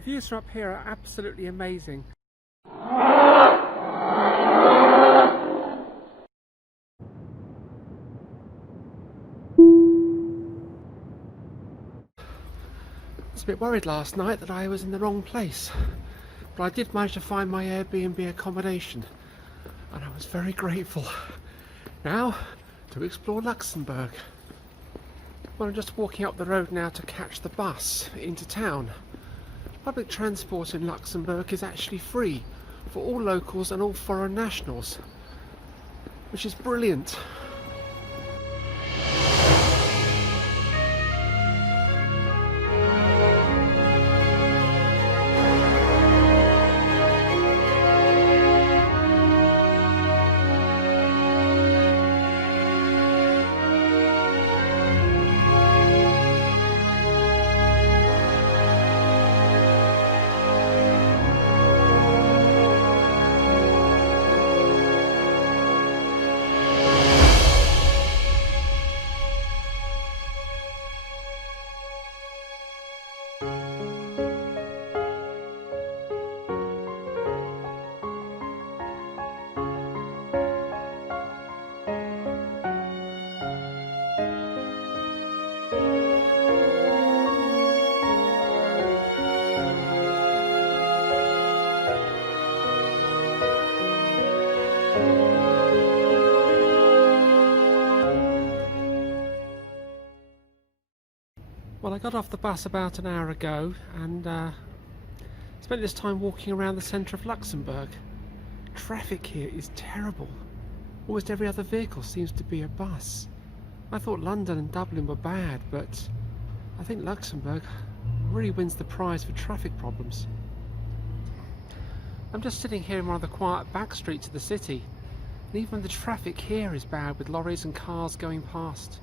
The views from up here are absolutely amazing. I was a bit worried last night that I was in the wrong place, but I did manage to find my Airbnb accommodation, and I was very grateful. Now, to explore Luxembourg. Well, I'm just walking up the road now to catch the bus into town. Public transport in Luxembourg is actually free for all locals and all foreign nationals, which is brilliant. Well, I got off the bus about an hour ago and spent this time walking around the centre of Luxembourg. Traffic here is terrible. Almost every other vehicle seems to be a bus. I thought London and Dublin were bad, but I think Luxembourg really wins the prize for traffic problems. I'm just sitting here in one of the quiet back streets of the city, and even the traffic here is bad with lorries and cars going past.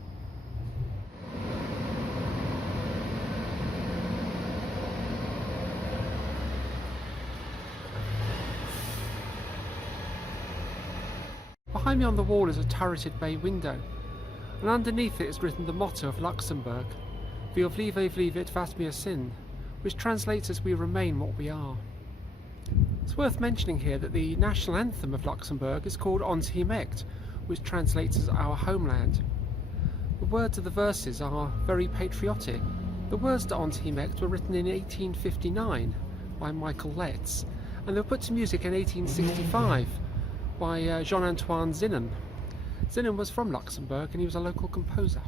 Behind me on the wall is a turreted bay window, and underneath it is written the motto of Luxembourg, Wir vivit was wir sind, which translates as we remain what we are. It's worth mentioning here that the national anthem of Luxembourg is called Ons Heimat, which translates as our homeland. The words of the verses are very patriotic. The words to Ons Heimat were written in 1859 by Michael Letts, and they were put to music in 1865 by Jean-Antoine Zinnen. Zinnen was from Luxembourg and he was a local composer.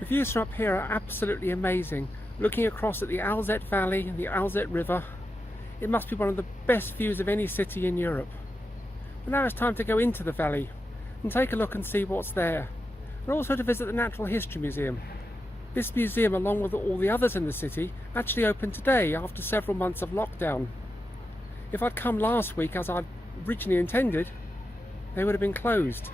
The views from up here are absolutely amazing. Looking across at the Alzette Valley and the Alzette River, it must be one of the best views of any city in Europe. But now it's time to go into the valley and take a look and see what's there, and also to visit the Natural History Museum. This museum, along with all the others in the city, actually opened today after several months of lockdown. If I'd come last week as I'd originally intended, they would have been closed.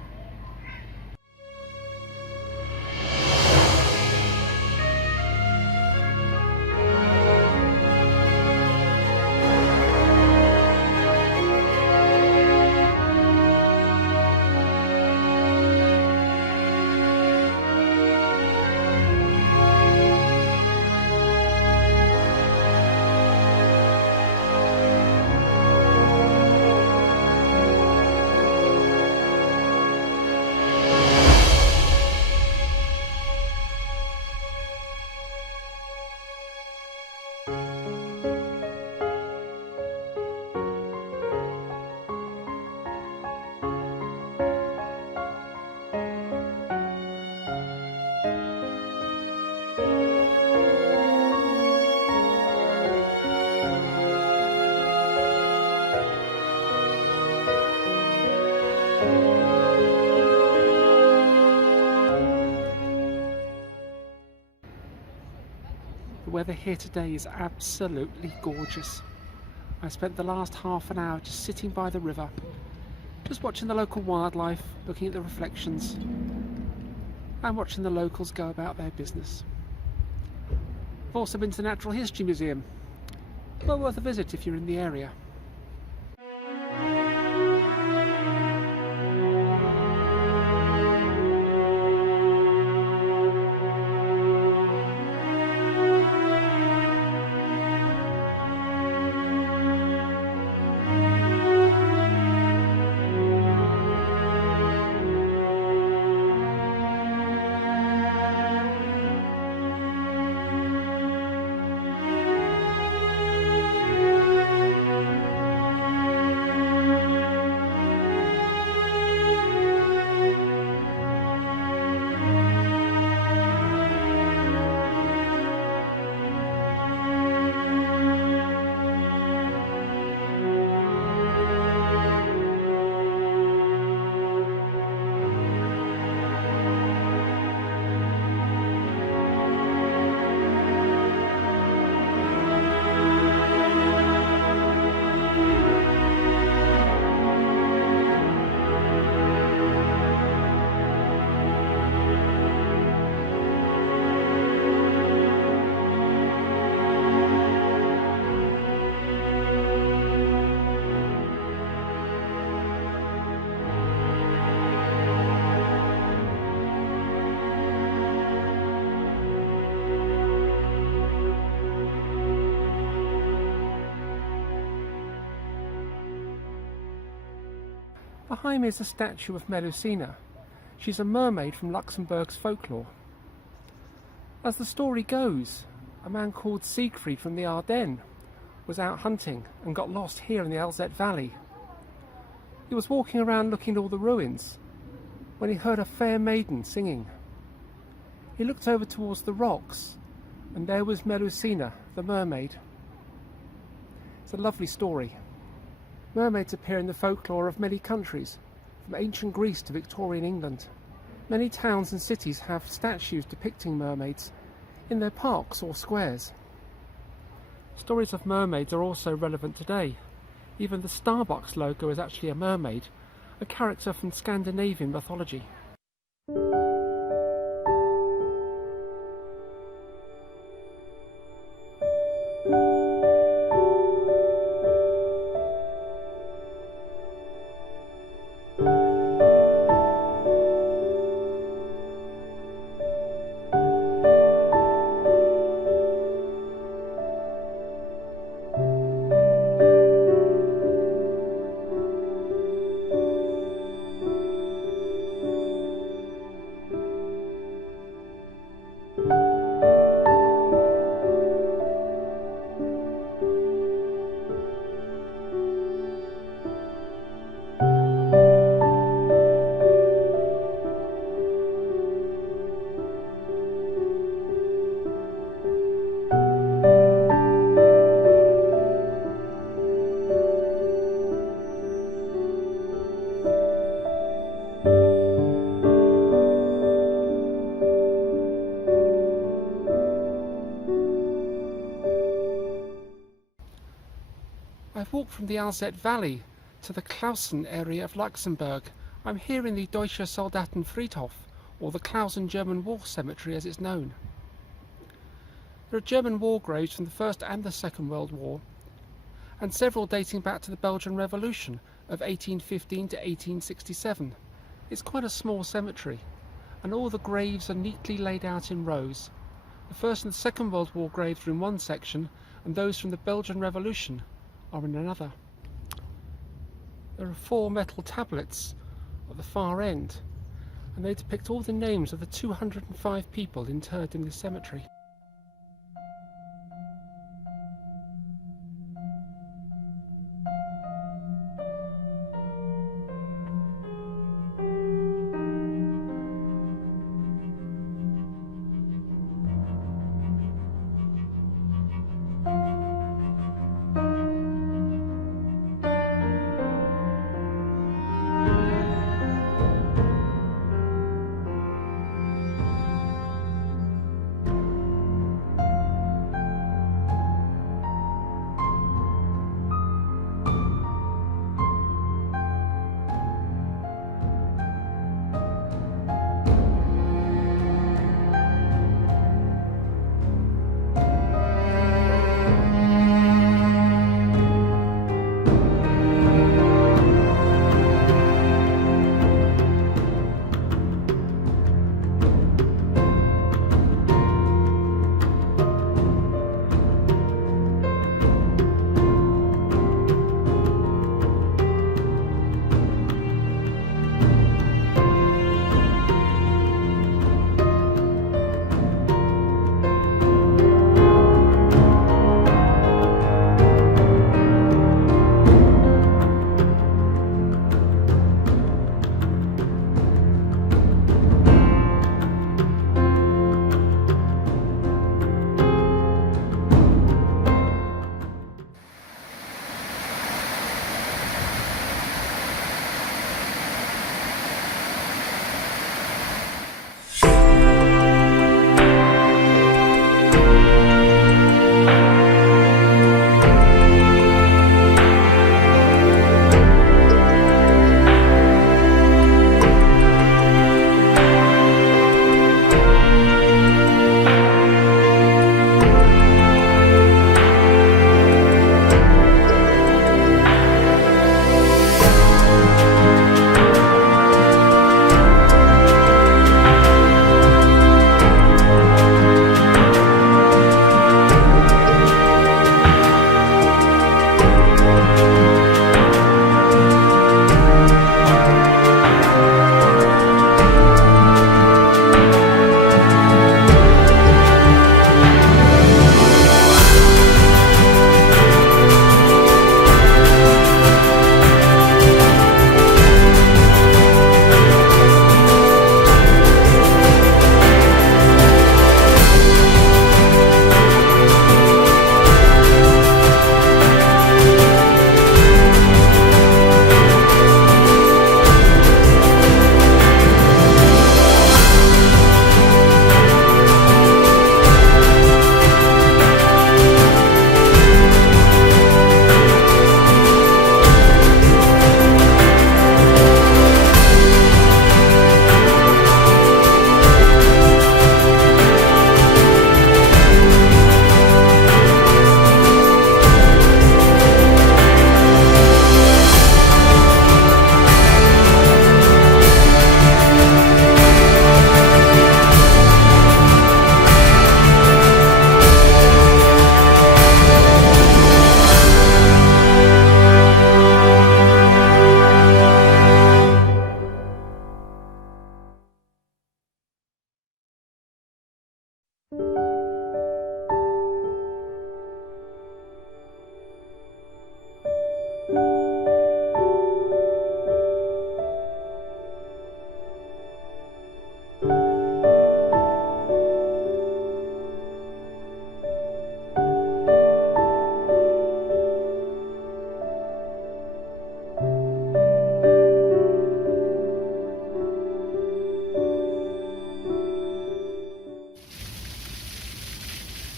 The weather here today is absolutely gorgeous. I spent the last half an hour just sitting by the river, just watching the local wildlife, looking at the reflections, and watching the locals go about their business. I've also been to the Natural History Museum. Well worth a visit if you're in the area. Behind me is a statue of Melusina. She's a mermaid from Luxembourg's folklore. As the story goes, a man called Siegfried from the Ardennes was out hunting and got lost here in the Alzette Valley. He was walking around looking at all the ruins when he heard a fair maiden singing. He looked over towards the rocks, and there was Melusina, the mermaid. It's a lovely story. Mermaids appear in the folklore of many countries, from ancient Greece to Victorian England. Many towns and cities have statues depicting mermaids in their parks or squares. Stories of mermaids are also relevant today. Even the Starbucks logo is actually a mermaid, a character from Scandinavian mythology. I've walked from the Alzette Valley to the Clausen area of Luxembourg. I'm here in the Deutsche Soldatenfriedhof, or the Clausen German War Cemetery as it's known. There are German war graves from the First and the Second World War, and several dating back to the Belgian Revolution of 1815 to 1867. It's quite a small cemetery, and all the graves are neatly laid out in rows. The First and the Second World War graves are in one section, and those from the Belgian Revolution are in another. There are 4 metal tablets at the far end, and they depict all the names of the 205 people interred in this cemetery.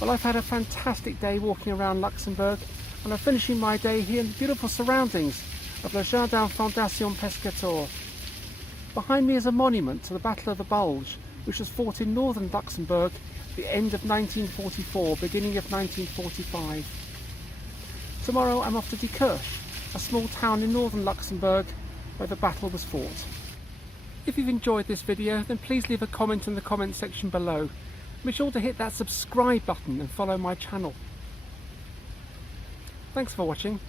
Well, I've had a fantastic day walking around Luxembourg, and I'm finishing my day here in the beautiful surroundings of the Jardin Fondation Pescatore. Behind me is a monument to the Battle of the Bulge, which was fought in northern Luxembourg at the end of 1944, beginning of 1945. Tomorrow I'm off to Diekirch, a small town in northern Luxembourg where the battle was fought. If you've enjoyed this video, then please leave a comment in the comment section below. Be sure to hit that subscribe button and follow my channel. Thanks for watching.